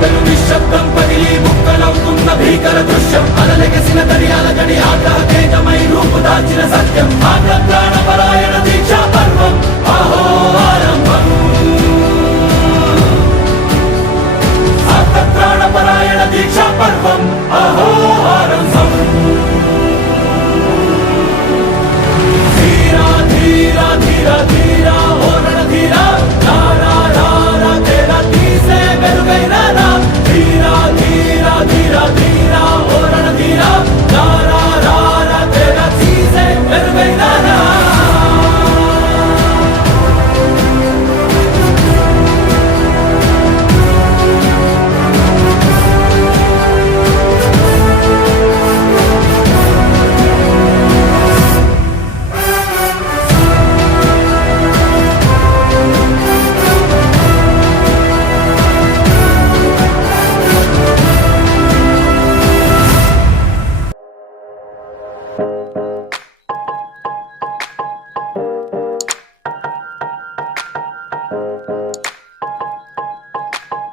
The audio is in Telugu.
గుండెలు నిశ్శబ్దం పగిలి ముక్కలవుతున్న భీకర దృశ్యం అలలెగసిన దర్యాల గడి ఆగ్రహ తేజమై రూపు దాల్చిన సత్యం ఆగ్రహ ప్రాణపరాయణ